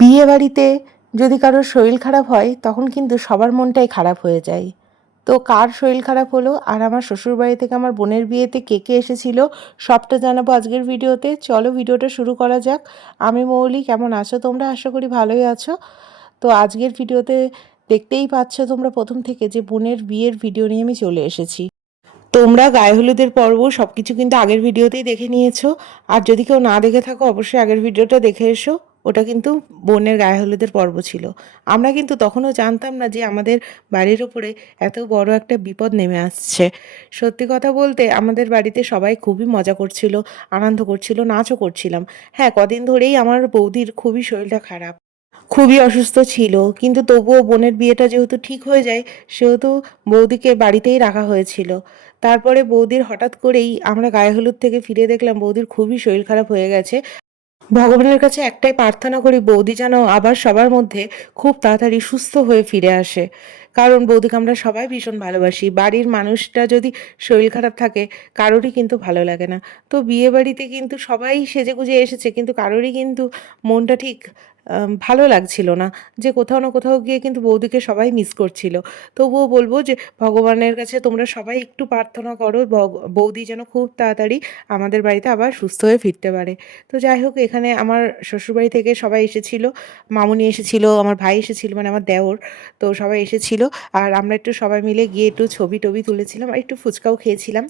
বিয়ে বাড়িতে যদি কারোর শরীর খারাপ হয় তখন কিন্তু সবার মনটাই খারাপ হয়ে যায়। তো কার শরীর খারাপ হলো আর আমার শ্বশুরবাড়ি থেকে আমার বোনের বিয়েতে কে কে এসেছিল সবটা জানাবো আজকের ভিডিওতে। চলো ভিডিওটা শুরু করা যাক। আমি মৌলি, কেমন আছো তোমরা? আশা করি ভালোই আছো। তো আজকের ভিডিওতে দেখতেই পাচ্ছ তোমরা প্রথম থেকে যে বোনের বিয়ের ভিডিও নিয়ে আমি চলে এসেছি। তোমরা গায়ে হলুদের পর্ব সব কিছু কিন্তু আগের ভিডিওতেই দেখে নিয়েছো। আর যদি কেউ না দেখে থাকো অবশ্যই আগের ভিডিওটা দেখে এসো। ওটা কিন্তু বোনের গায়ে হলুদের পর্ব ছিল। আমরা কিন্তু তখনও জানতাম না যে আমাদের বাড়ির ওপরে এত বড় একটা বিপদ নেমে আসছে। সত্যি কথা বলতে আমাদের বাড়িতে সবাই খুবই মজা করছিল, আনন্দ করছিল, নাচও করছিলাম। হ্যাঁ, কদিন ধরেই আমার বৌদির খুবই শরীরটা খারাপ, খুবই অসুস্থ ছিল, কিন্তু তবুও বোনের বিয়েটা যেহেতু ঠিক হয়ে যায় সেহেতু বৌদিকে বাড়িতেই রাখা হয়েছিল। তারপরে বৌদির হঠাৎ করেই আমরা গায়ে হলুদ থেকে ফিরে দেখলাম বৌদির খুবই শরীর খারাপ হয়ে গেছে। ভগবানের কাছে একটাই প্রার্থনা করি বৌদি যেন আবার সবার মধ্যে খুব তাড়াতাড়ি সুস্থ হয়ে ফিরে আসে। কারণ বৌদিকে আমরা সবাই ভীষণ ভালোবাসি। বাড়ির মানুষটা যদি শরীর খারাপ থাকে কারোরই কিন্তু ভালো লাগে না। তো বিয়ে বাড়িতে কিন্তু সবাই সেজেগুজে এসেছে, কিন্তু কারোরই কিন্তু মনটা ঠিক ভালো লাগছিল না, যে কোথাও না কোথাও গিয়ে কিন্তু বৌদিকে সবাই মিস করছিল। তবুও বলবো যে ভগবানের কাছে তোমরা সবাই একটু প্রার্থনা করো বৌদি যেন খুব তাড়াতাড়ি আমাদের বাড়িতে আবার সুস্থ হয়ে ফিরতে পারে। তো যাই হোক, এখানে আমার শ্বশুরবাড়ি থেকে সবাই এসেছিল, মামুনি এসেছিল, আমার ভাই এসেছিল, মানে আমার দেওর। তো সবাই এসেছিল আর আমরা একটু সবাই মিলে গিয়ে একটু ছবি টবি তুলেছিলাম আর একটু ফুচকাও খেয়েছিলাম।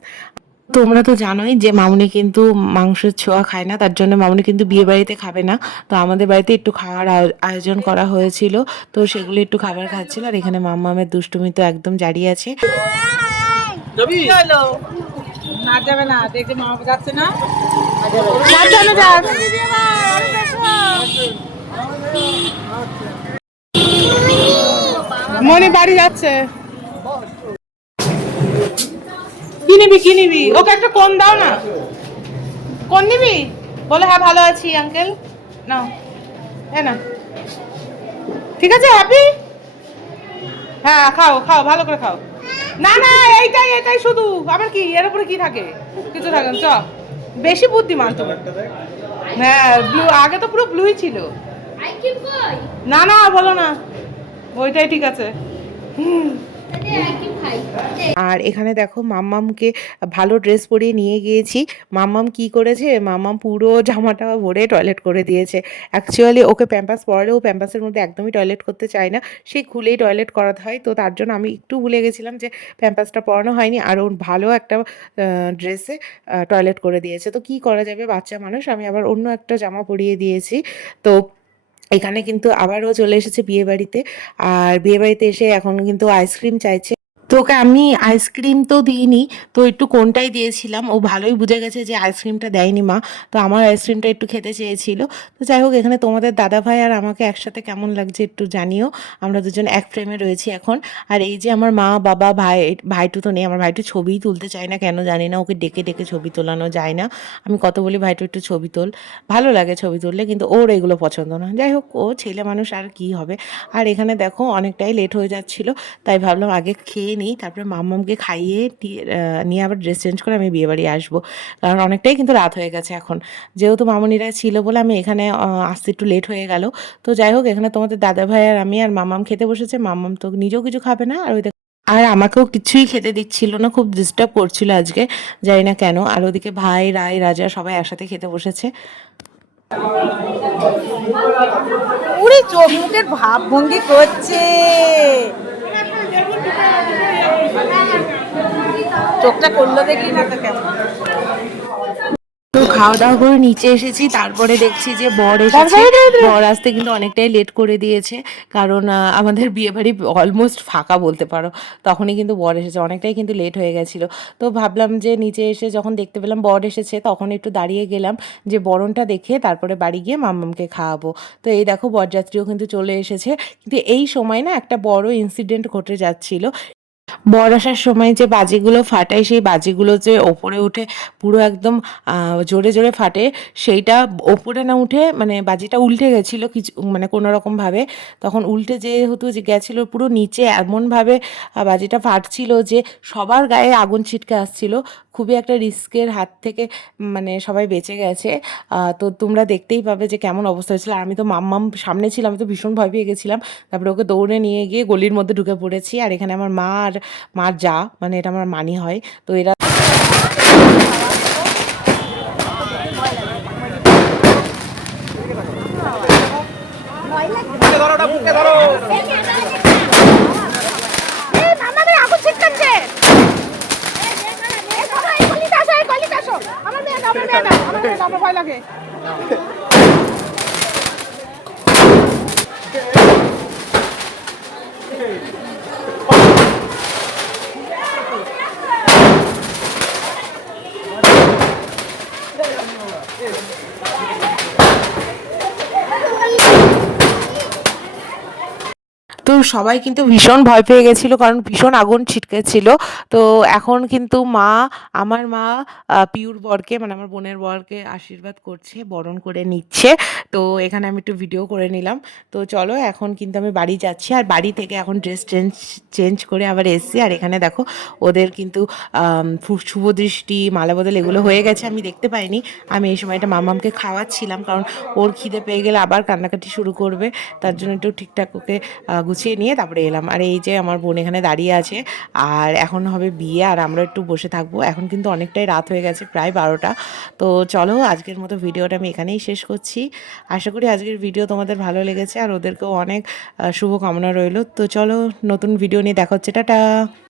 তোমরা তো জানোই যে মামুনি কিন্তু মাংসের ছোঁয়া খায় না, তার জন্য মামুনি কিন্তু বিয়ে বাড়িতে খাবে না। তো আমাদের বাড়িতে একটু খাওয়ার আয়োজন করা হয়েছিল। তো সেগুলো একটু খাবার খাচ্ছিল আর এখানে মাম্মামের দুষ্টুমি তো একদম জারি আছে। কি হলো? না যাবে না, দেখে মা যাচ্ছে না। মনে বাড়ি যাচ্ছে। কি নিবি? ওকে একটা কোন দাও না। কোন নিবি? বলে হ্যাঁ ভালো আছি আঙ্কেল। নাও, হ্যাঁ না, ঠিক আছে, হ্যাপি। হ্যাঁ খাও খাও, ভালো করে খাও। না না, এইটাই এটাই শুধু। আবার কি এর উপরে কি থাকে? কিছু থাকে না। চ, বেশি বুদ্ধিমান তুমি। হ্যাঁ ব্লু, আগে তো পুরো ব্লুই ছিল। না না বলো না, ওইটাই ঠিক আছে। আর এখানে দেখো মাম্মামকে ভালো ড্রেস পরিয়ে নিয়ে গিয়েছি। মাম্মাম কি করেছে, মাম্মাম পুরো জামাটা ভরে টয়লেট করে দিয়েছে। অ্যাকচুয়ালি ওকে প্যাম্পাস পরালেও প্যাম্পাসের মধ্যে একদমই টয়লেট করতে চায় না, সে খুলেই টয়লেট করাতে হয়। তো তার জন্য আমি একটু ভুলে গেছিলাম যে প্যাম্পাসটা পরানো হয়নি, আর ওর ভালো একটা ড্রেসে টয়লেট করে দিয়েছে। তো কি করা যাবে, বাচ্চা মানুষ, আমি আবার অন্য একটা জামা পরিয়ে দিয়েছি। তো এখানে কিন্তু আবারও চলে এসেছে বিয়েবাড়িতে। আর বিয়েবাড়িতে এসে এখন কিন্তু আইসক্রিম চাইছে। তো ওকে আমি আইসক্রিম তো দিইনি, তো একটু কোনটাই দিয়েছিলাম, ও ভালোই বুঝে গেছে যে আইসক্রিমটা দেয়নি মা। তো আমার আইসক্রিমটা একটু খেতে চেয়েছিল। তো যাই হোক, এখানে তোমাদের দাদাভাই আর আমাকে একসাথে কেমন লাগছে একটু জানিও। আমরা দুজন এক ফ্রেমে রয়েছি এখন। আর এই যে আমার মা বাবা ভাই, ভাইটু তো নেই, আমার ভাইটু ছবিই তুলতে চায় না কেন জানি না, ওকে ডেকে ডেকে ছবি তোলানো যায় না। আমি কত বলি ভাইটু একটু ছবি তোল, ভালো লাগে ছবি তুললে, কিন্তু ওর এগুলো পছন্দ না। যাই হোক, ও ছেলে মানুষ আর কি হবে। আর এখানে দেখো অনেকটাই লেট হয়ে যাচ্ছিল, তাই ভাবলাম আগে খেয়ে নিই, তারপরে মাম্মামকে খাইয়ে নিয়ে আবার ড্রেস চেঞ্জ করে আমি বিয়েবাড়ি আসবো। কারণ অনেকটাই কিন্তু রাত হয়ে গেছে এখন, যেহেতু মামুনিরা ছিল বলে আমি এখানে আসতে একটু লেট হয়ে গেল। তো যাই হোক, এখানে তোমাদের দাদা ভাই আর আমি আর মাম্মাম খেতে বসেছে। মাম্মাম তো নিজেও কিছু খাবে না, আর ওই আর আমাকেও কিছুই খেতে দিচ্ছিল না, খুব ডিস্টার্ব করছিল আজকে, জানি না কেন। আর ওদিকে ভাই রাই রাজা সবাই একসাথে খেতে বসেছে। উড়ি চোখ মুখের ভাব ভঙ্গি করছে, চোখটা করলো দেখি না তো কেমন। তো খাওয়া দাওয়া করে নিচে এসেছি, তারপরে দেখছি যে বর এসেছে। বর আসতে কিন্তু অনেকটাই লেট করে দিয়েছে, কারণ আমাদের বিয়েবাড়ি অলমোস্ট ফাঁকা বলতে পারো। তখনই কিন্তু বর এসেছে, অনেকটাই কিন্তু লেট হয়ে গেছিলো। তো ভাবলাম যে নিচে এসে যখন দেখতে পেলাম বর এসেছে, তখন একটু দাঁড়িয়ে গেলাম যে বরণটা দেখে তারপরে বাড়ি গিয়ে মাম্মামকে খাওয়াবো। তো এই দেখো বরযাত্রীও কিন্তু চলে এসেছে। কিন্তু এই সময় না একটা বড় ইনসিডেন্ট ঘটে যাচ্ছিল। বর আসার সময় যে বাজিগুলো ফাটায় সেই বাজিগুলো যে ওপরে উঠে পুরো একদম জোরে জোরে ফাটে, সেইটা ওপরে না উঠে মানে বাজিটা উল্টে গেছিলো কিছু মানে কোনো রকমভাবে, তখন উল্টে যেহেতু যে গেছিলো পুরো নিচে এমনভাবে বাজিটা ফাটছিল যে সবার গায়ে আগুন ছিটকে আসছিল। খুবই একটা রিস্কের হাত থেকে মানে সবাই বেঁচে গেছে। তো তোমরা দেখতেই পাবে যে কেমন অবস্থা হয়েছিল। আর আমি তো মাম্মাম সামনে ছিলাম, আমি তো ভীষণ ভয় পেয়ে গেছিলাম। তারপরে ওকে দৌড়ে নিয়ে গিয়ে গলির মধ্যে ঢুকে পড়েছি। আর এখানে আমার মা আর মার যা, মানে এটা আমার মানি হয়, তো এরা ভয় লাগে। তো সবাই কিন্তু ভীষণ ভয় পেয়ে গেছিলো, কারণ ভীষণ আগুন ছিটকেছিল। তো এখন কিন্তু মা, আমার মা পিউর বরকে মানে আমার বোনের বরকে আশীর্বাদ করছে, বরণ করে নিচ্ছে। তো এখানে আমি একটু ভিডিও করে নিলাম। তো চলো এখন কিন্তু আমি বাড়ি যাচ্ছি, আর বাড়ি থেকে এখন ড্রেস চেঞ্জ করে আবার এসছি। আর এখানে দেখো ওদের কিন্তু শুভ দৃষ্টি, মালা বদল এগুলো হয়ে গেছে, আমি দেখতে পাইনি। আমি এই সময়টা মামামকে খাওয়াচ্ছিলাম, কারণ ওর খিদে পেয়ে গেলে আবার কান্নাকাটি শুরু করবে, তার জন্য একটু ঠিকঠাক ওকে গুছিয়ে নিয়ে তারপরে এলাম। আর এই যে আমার বোন এখানে দাঁড়িয়ে আছে, আর এখন হবে বিয়ে, আর আমরা একটু বসে থাকবো। এখন কিন্তু অনেকটাই রাত হয়ে গেছে, প্রায় 12টা। তো চলো আজকের মতো ভিডিওটা আমি এখানেই শেষ করছি। আশা করি আজকের ভিডিও তোমাদের ভালো লেগেছে, আর ওদেরকেও অনেক শুভকামনা রইলো। তো চলো নতুন ভিডিও নিয়ে দেখা হচ্ছে, টাটা।